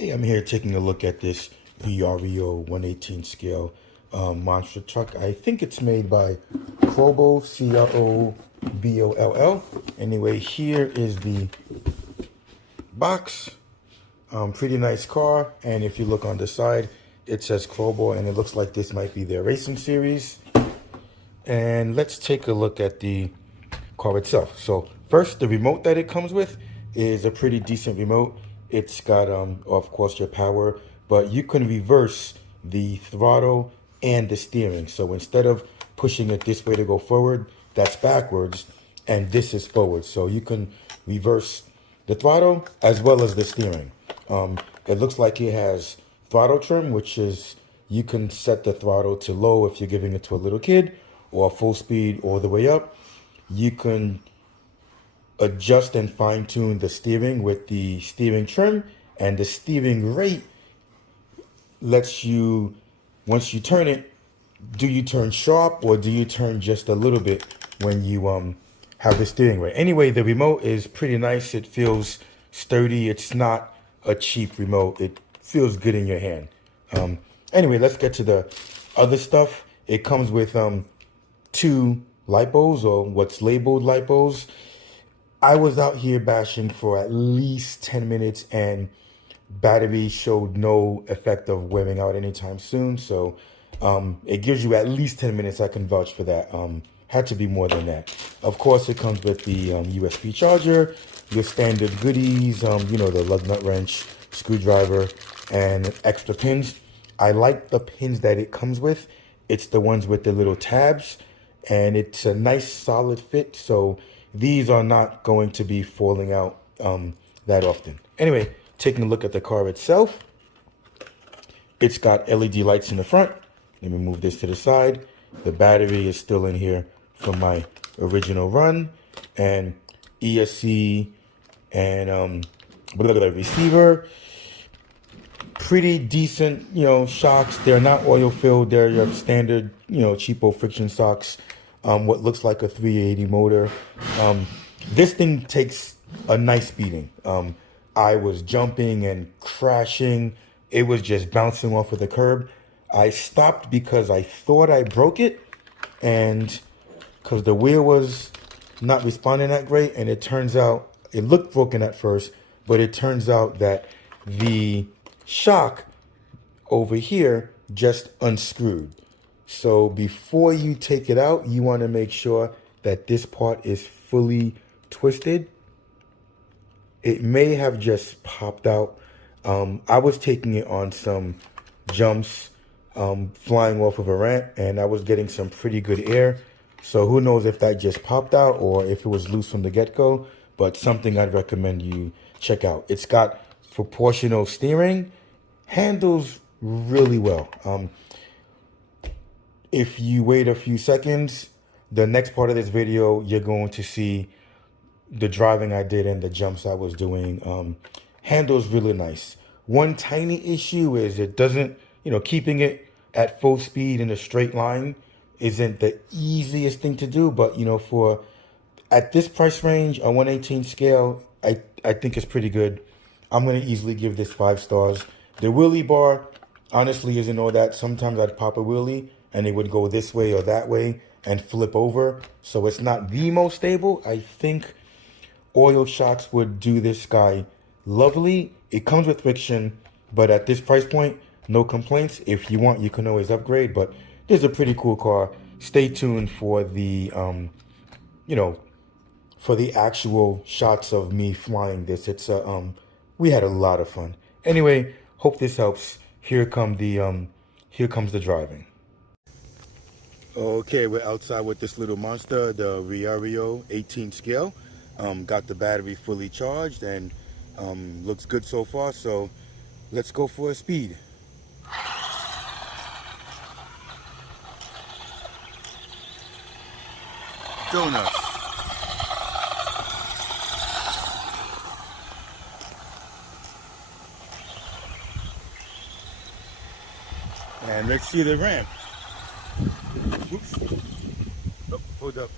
Hey, I'm here taking a look at this RIAARIO 118 scale monster truck. I think it's made by Croboll, Croboll. Anyway, here is the box. Pretty nice car. And if you look on the side, it says Croboll, and it looks like this might be their racing series. And let's take a look at the car itself. So first, the remote that it comes with is a pretty decent remote. It's got, of course, your power, but you can reverse the throttle and the steering. So instead of pushing it this way to go forward, that's backwards, and this is forward. So you can reverse the throttle as well as the steering. It looks like it has throttle trim, which is you can set the throttle to low if you're giving it to a little kid, or full speed all the way up. You can adjust and fine tune the steering with the steering trim, and the steering rate lets you, once you turn it, do you turn sharp or do you turn just a little bit when you have the steering rate. Anyway, the remote is pretty nice. It feels sturdy. It's not a cheap remote. It feels good in your hand. Anyway, let's get to the other stuff. It comes with 2 lipos, or what's labeled lipos. I was out here bashing for at least 10 minutes and battery showed no effect of wearing out anytime soon. So it gives you at least 10 minutes. I can vouch for that. Had to be more than that. Of course, it comes with the USB charger, your standard goodies, you know, the lug nut wrench, screwdriver, and extra pins. I like the pins that it comes with. It's the ones with the little tabs, and it's a nice solid fit. So these are not going to be falling out that often. Anyway, taking a look at the car itself, it's got LED lights in the front. Let me move this to the side. The battery is still in here from my original run, and ESC and receiver. Pretty decent, you know, shocks. They're not oil filled. They're your standard, you know, cheapo friction shocks. What looks like a 380 motor. This thing takes a nice beating. I was jumping and crashing. It was just bouncing off of the curb. I stopped because I thought I broke it, and because the wheel was not responding that great, and it turns out, it looked broken at first, but it turns out that the shock over here just unscrewed. So before you take it out, you want to make sure that this part is fully twisted. It may have just popped out. I was taking it on some jumps, flying off of a ramp, and I was getting some pretty good air. So who knows if that just popped out or if it was loose from the get-go, but something I'd recommend you check out. It's got proportional steering, handles really well. If you wait a few seconds, the next part of this video, you're going to see the driving I did and the jumps I was doing. Handles really nice. One tiny issue is it doesn't, you know, keeping it at full speed in a straight line isn't the easiest thing to do, but you know, for at this price range, a 118 scale, I think it's pretty good. I'm gonna easily give this 5 stars. The wheelie bar honestly isn't all that. Sometimes I'd pop a wheelie and it would go this way or that way and flip over. So it's not the most stable. I think oil shocks would do this guy lovely. It comes with friction, but at this price point, no complaints. If you want, you can always upgrade, but this is a pretty cool car. Stay tuned for the, you know, for the actual shots of me flying this. It's we had a lot of fun. Anyway, hope this helps. Here comes the driving. Okay, we're outside with this little monster, the RIAARIO 18 scale. Got the battery fully charged and looks good so far. So let's go for a speed. Donuts. And let's see the ramp. Oops. Oh, hold up.